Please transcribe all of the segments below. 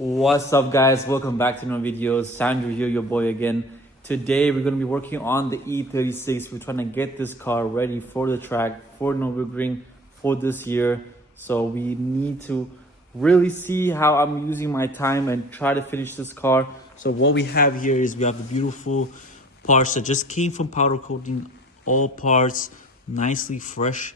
What's up guys, welcome back to another video. Sandro here, your boy again. Today we're going to be working on the E36. We're trying to get this car ready for the track, for Nürburgring, for this year. So we need to really see how I'm using my time and try to finish this car. So what we have here is we have the beautiful parts that just came from powder coating. All parts nicely fresh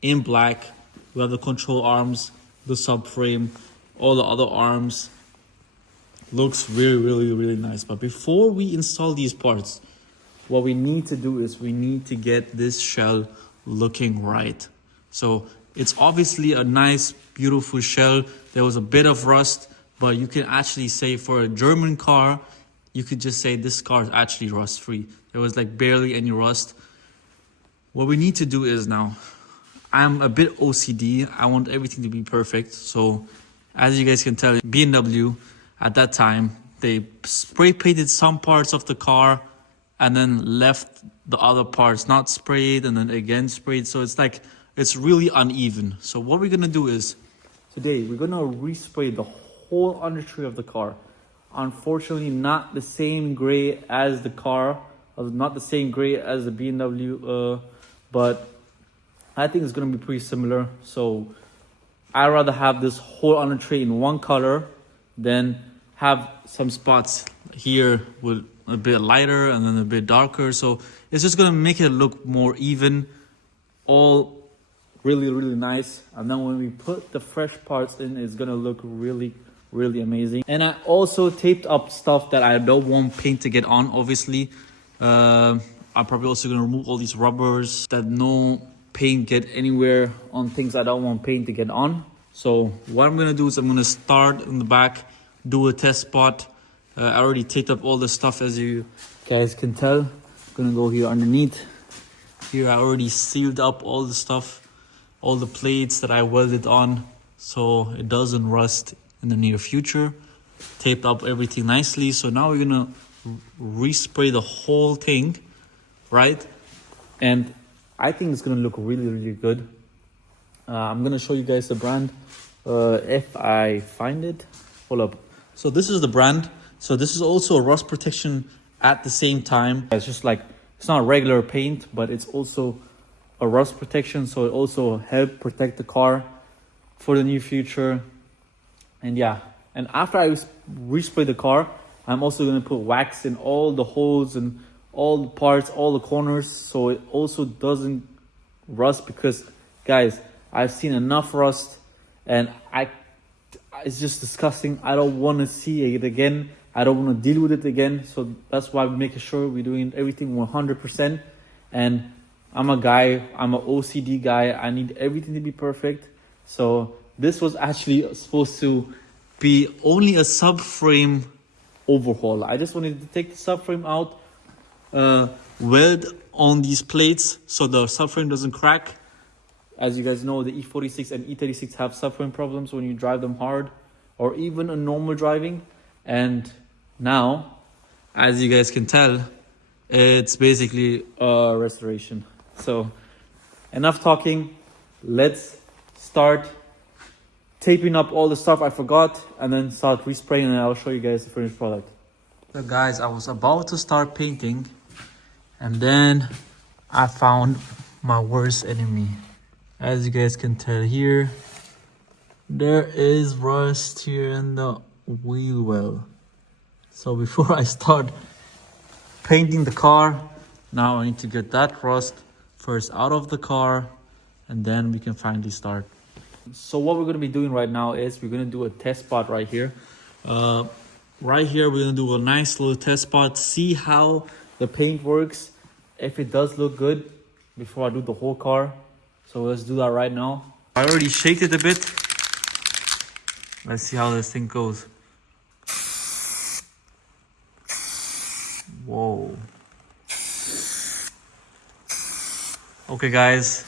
in black. We have the control arms, the subframe, all the other arms. Looks really nice. But before we install these parts, what we need to do is we need to get this shell looking right. So it's obviously a nice, beautiful shell. There was a bit of rust, but you can actually say for a German car, you could just say this car is actually rust free. There was like barely any rust. What we need to do is now, I'm a bit OCD. I want everything to be perfect. So as you guys can tell, BMW at that time, they spray painted some parts of the car and then left the other parts not sprayed and then again sprayed. So it's like, it's really uneven. So what we're gonna do is, today we're gonna respray the whole undertray of the car. Unfortunately, not the same gray as the car, not the same gray as the BMW, but I think it's gonna be pretty similar. So I'd rather have this whole undertray in one color than have some spots here with a bit lighter and then a bit darker. So it's just gonna make it look more even, all really nice. And then when we put the fresh parts in, it's gonna look really amazing. And I also taped up stuff that I don't want paint to get on, obviously. I'm probably also gonna remove all these rubbers that no paint get anywhere on things I don't want paint to get on. So what I'm gonna do is I'm gonna start in the back, do a test spot. I already taped up all the stuff, as you guys can tell. I'm gonna go here underneath. Here I already sealed up all the stuff, all the plates that I welded on, so it doesn't rust in the near future. Taped up everything nicely. So now we're gonna respray the whole thing, right? And I think it's gonna look really good. I'm gonna show you guys the brand if I find it. Hold up. So this is the brand. So this is also a rust protection at the same time. It's just like, it's not regular paint, but it's also a rust protection. So it also helps protect the car for the near future. And yeah, and after I respray the car, I'm also gonna put wax in all the holes and all the parts, all the corners, so it also doesn't rust. Because guys, I've seen enough rust and it's just disgusting. I don't want to see it again. I don't want to deal with it again. So that's why we're making sure we're doing everything 100%. And I'm an OCD guy. I need everything to be perfect. So this was actually supposed to be only a subframe overhaul. I just wanted to take the subframe out, weld on these plates so the subframe doesn't crack. As you guys know, the E46 and E36 have subframe problems when you drive them hard or even a normal driving. And now, as you guys can tell, it's basically a restoration. So enough talking, let's start taping up all the stuff I forgot and then start respraying, and I'll show you guys the finished product. So guys, I was about to start painting and then I found my worst enemy. As you guys can tell here, there is rust here in the wheel well. So before I start painting the car, now I need to get that rust first out of the car and then we can finally start. So what we're going to be doing right now is we're going to do a test spot right here. Right here, we're going to do a nice little test spot, see how the paint works, if it does look good before I do the whole car. So let's do that right now. I already shaked it a bit. Let's see how this thing goes. Whoa. Okay guys,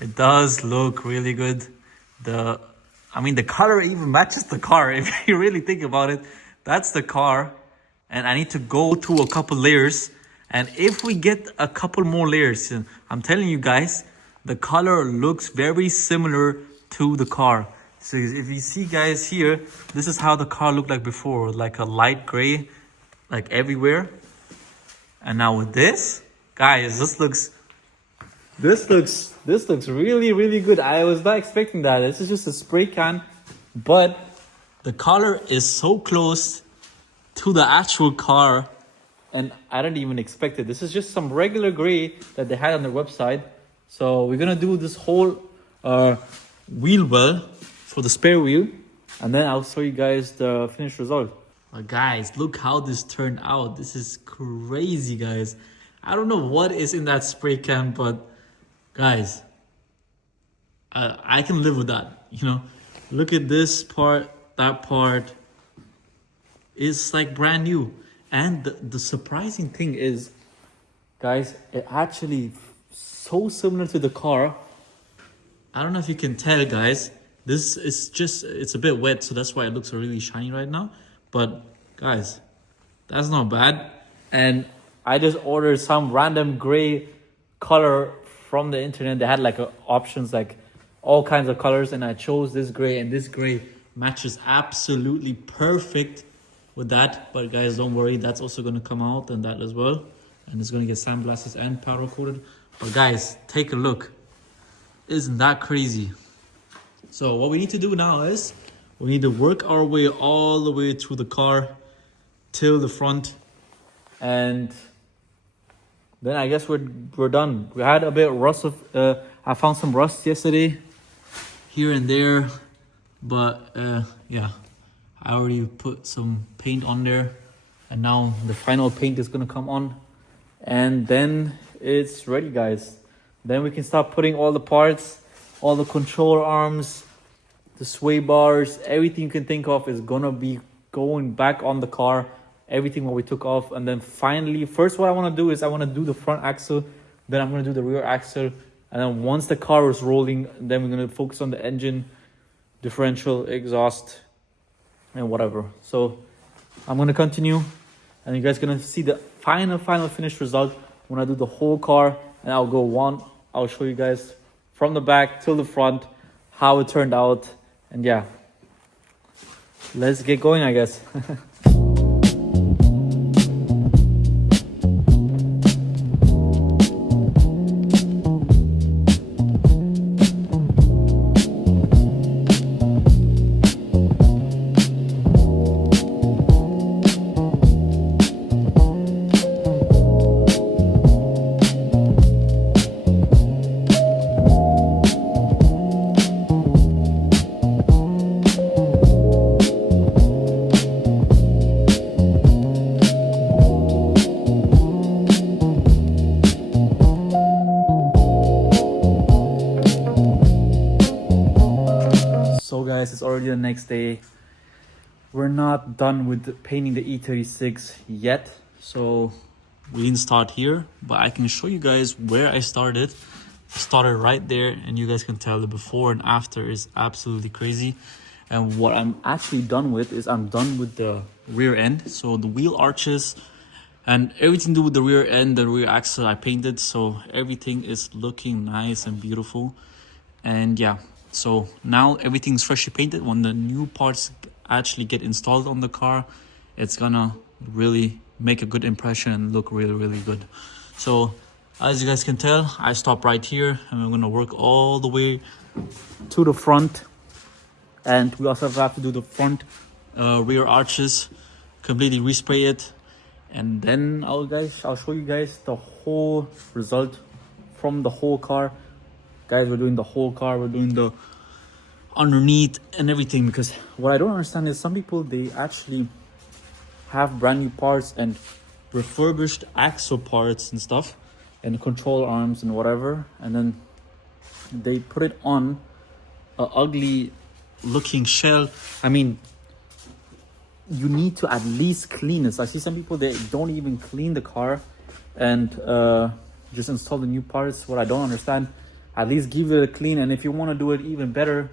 it does look really good. The color even matches the car. If you really think about it, that's the car. And I need to go to a couple layers. And if we get a couple more layers, I'm telling you guys, the color looks very similar to the car. So if you see guys here, this is how the car looked like before, like a light gray, like everywhere. And now with this, guys, this looks really, really good. I was not expecting that. This is just a spray can, but the color is so close to the actual car, and I didn't even expect it. This is just some regular gray that they had on their website. So we're gonna do this whole wheel well for the spare wheel, and then I'll show you guys the finished result. Guys, look how this turned out. This is crazy, guys. I don't know what is in that spray can, but guys, I can live with that, you know. Look at this part, that part is like brand new. And the surprising thing is, guys, it actually so similar to the car. I don't know if you can tell, guys. This is just, it's a bit wet, so that's why it looks really shiny right now. But guys, that's not bad. And I just ordered some random gray color from the internet. They had like options, like all kinds of colors, and I chose this gray, and this gray matches absolutely perfect with that. But guys, don't worry, that's also going to come out, and that as well, and it's going to get sandblasted and powder coated. But guys, take a look. Isn't that crazy? So what we need to do now is we need to work our way all the way through the car till the front, and then I guess we're done. We had a bit of rust of I found some rust yesterday here and there, but yeah, I already put some paint on there, and now the final paint is gonna come on, and then it's ready, guys. Then we can start putting all the parts, all the control arms, the sway bars, everything you can think of is gonna be going back on the car. Everything what we took off. And then finally, first what I want to do is I want to do the front axle, then I'm going to do the rear axle, and then once the car is rolling, then we're going to focus on the engine, differential, exhaust, and whatever. So I'm going to continue, and you guys going to see the final finished result when I do the whole car, and I'll show you guys from the back till the front how it turned out. And yeah, let's get going, I guess. So guys, it's already the next day. We're not done with painting the E36 yet, so we didn't start here, but I can show you guys where I started. I started right there, and you guys can tell the before and after is absolutely crazy. And what I'm actually done with is I'm done with the rear end. So the wheel arches and everything to do with the rear end, the rear axle, I painted, so everything is looking nice and beautiful. And yeah, so now everything's freshly painted. When the new parts actually get installed on the car, it's gonna really make a good impression and look really, really good. So as you guys can tell, I stop right here, and we're gonna work all the way to the front. And we also have to do the front rear arches, completely respray it, and then I'll show you guys the whole result from the whole car. Guys, we're doing the whole car, we're doing the underneath and everything, because what I don't understand is some people, they actually have brand new parts and refurbished axle parts and stuff and control arms and whatever, and then they put it on a ugly looking shell. I mean, you need to at least clean this. I see some people, they don't even clean the car and just install the new parts. What I don't understand, at least give it a clean, and if you want to do it even better,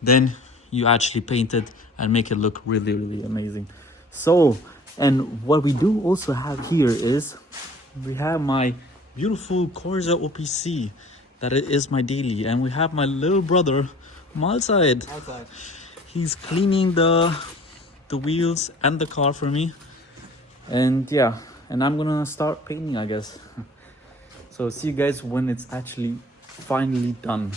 then you actually paint it and make it look really, really amazing. So, and what we do also have here is we have my beautiful Corsa OPC that it is my daily, and we have my little brother Malside. Outside. He's cleaning the wheels and the car for me. And yeah, and I'm gonna start painting, I guess. So see you guys when it's actually finally done.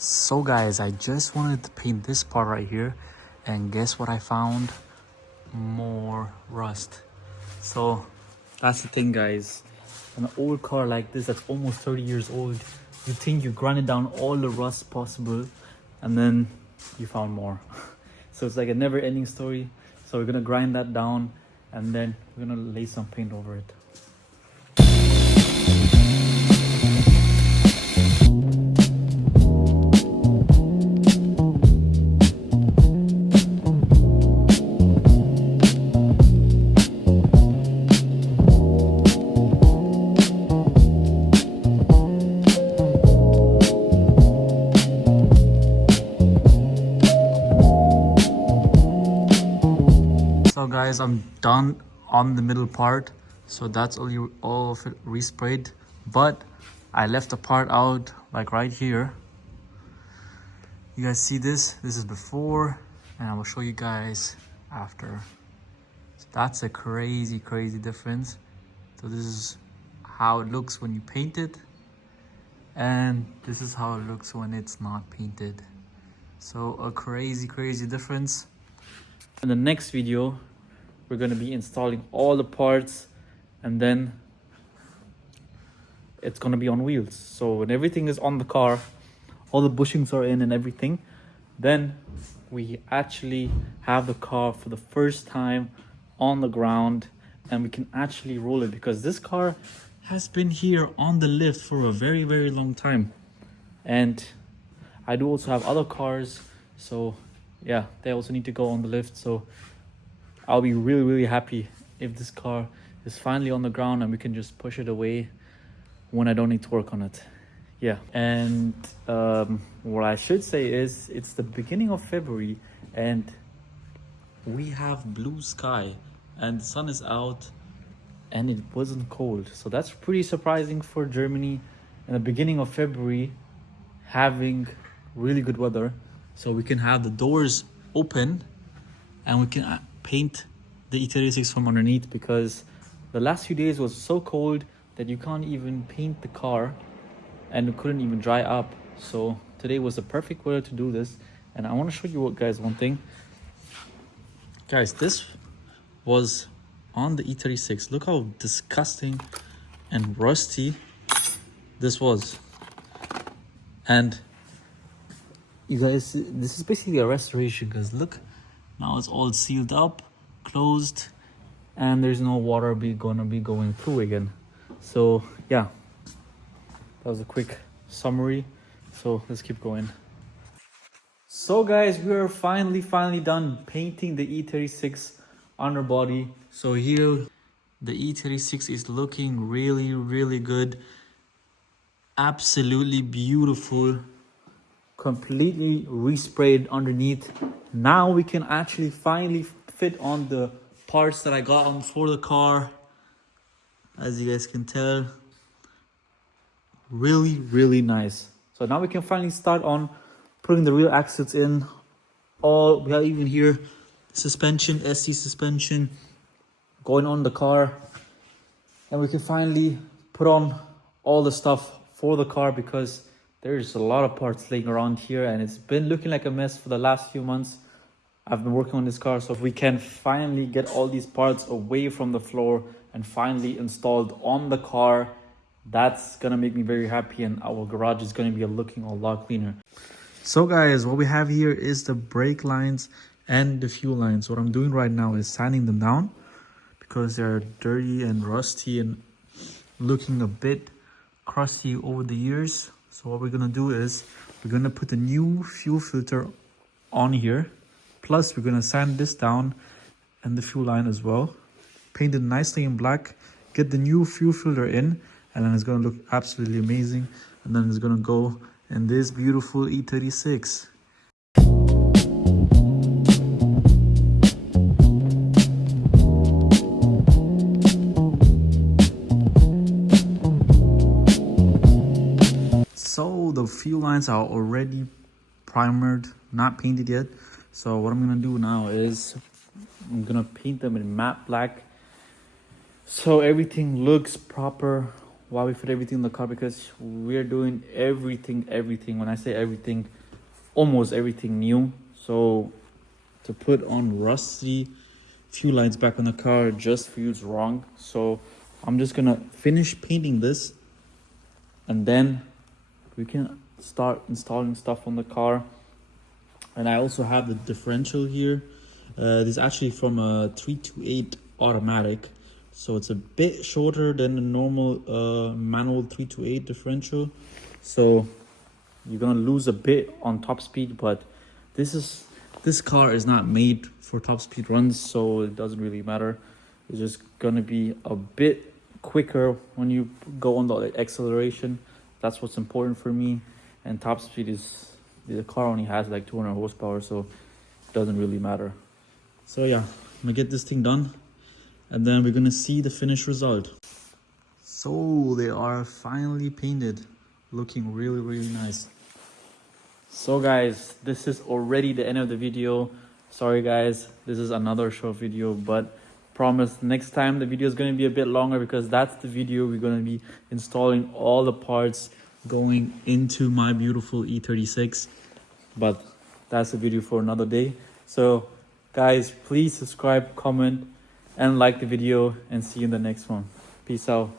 So guys, I just wanted to paint this part right here, and guess what I found? More rust. So that's the thing, guys. An old car like this that's almost 30 years old, you think you grinded down all the rust possible, and then you found more. So it's like a never-ending story. So we're gonna grind that down, and then we're gonna lay some paint over it. So guys, I'm done on the middle part, so that's all of it resprayed, but I left a part out like right here. You guys see this is before, and I will show you guys after. So that's a crazy difference. So this is how it looks when you paint it, and this is how it looks when it's not painted. So a crazy difference. In the next video, we're going to be installing all the parts, and then it's going to be on wheels. So when everything is on the car, all the bushings are in and everything, then we actually have the car for the first time on the ground, and we can actually roll it, because this car has been here on the lift for a very long time. And I do also have other cars, so yeah, they also need to go on the lift. So I'll be really happy if this car is finally on the ground and we can just push it away when I don't need to work on it. Yeah, and what I should say is it's the beginning of February and we have blue sky and the sun is out and it wasn't cold. So that's pretty surprising for Germany in the beginning of February, having really good weather. So we can have the doors open and we can paint the E36 from underneath, because the last few days was so cold that you can't even paint the car and it couldn't even dry up. So today was the perfect weather to do this. And I want to show you guys one thing. Guys, this was on the E36. Look how disgusting and rusty this was. And you guys, this is basically a restoration, because look, now it's all sealed up, closed, and there's no water gonna be going through again. So yeah, that was a quick summary. So let's keep going. So guys, we are finally done painting the E36 underbody. So here the E36 is looking really good, absolutely beautiful, completely resprayed underneath. Now we can actually finally fit on the parts that I got on for the car. As you guys can tell, really nice. So now we can finally start on putting the rear axles in. All we have even here suspension, SC suspension going on the car, and we can finally put on all the stuff for the car, because there's a lot of parts laying around here and it's been looking like a mess for the last few months. I've been working on this car, so if we can finally get all these parts away from the floor and finally installed on the car, that's gonna make me very happy, and our garage is gonna be looking a lot cleaner. So guys, what we have here is the brake lines and the fuel lines. What I'm doing right now is sanding them down because they're dirty and rusty and looking a bit crusty over the years. So what we're gonna do is we're gonna put the new fuel filter on here. Plus we're gonna sand this down and the fuel line as well. Paint it nicely in black, get the new fuel filter in, and then it's gonna look absolutely amazing. And then it's gonna go in this beautiful E36. So the fuel lines are already primered, not painted yet. So what I'm gonna do now is I'm gonna paint them in matte black so everything looks proper while we fit everything in the car, because we're doing everything. When I say everything, almost everything new. So to put on rusty fuel lines back on the car just feels wrong. So I'm just gonna finish painting this, and then we can start installing stuff on the car. And I also have the differential here. This is actually from a 328 automatic, so it's a bit shorter than the normal manual 328 differential. So you're gonna lose a bit on top speed, but this car is not made for top speed runs, so it doesn't really matter. It's just gonna be a bit quicker when you go on the acceleration. That's what's important for me. And top speed is, the car only has like 200 horsepower, so it doesn't really matter. So yeah, I'm gonna get this thing done, and then we're gonna see the finished result. So they are finally painted, looking really nice. So guys, this is already the end of the video. Sorry guys, this is another short video, but promise next time the video is going to be a bit longer, because that's the video we're going to be installing all the parts going into my beautiful E36. But that's a video for another day. So guys, please subscribe, comment, and like the video, and see you in the next one. Peace out.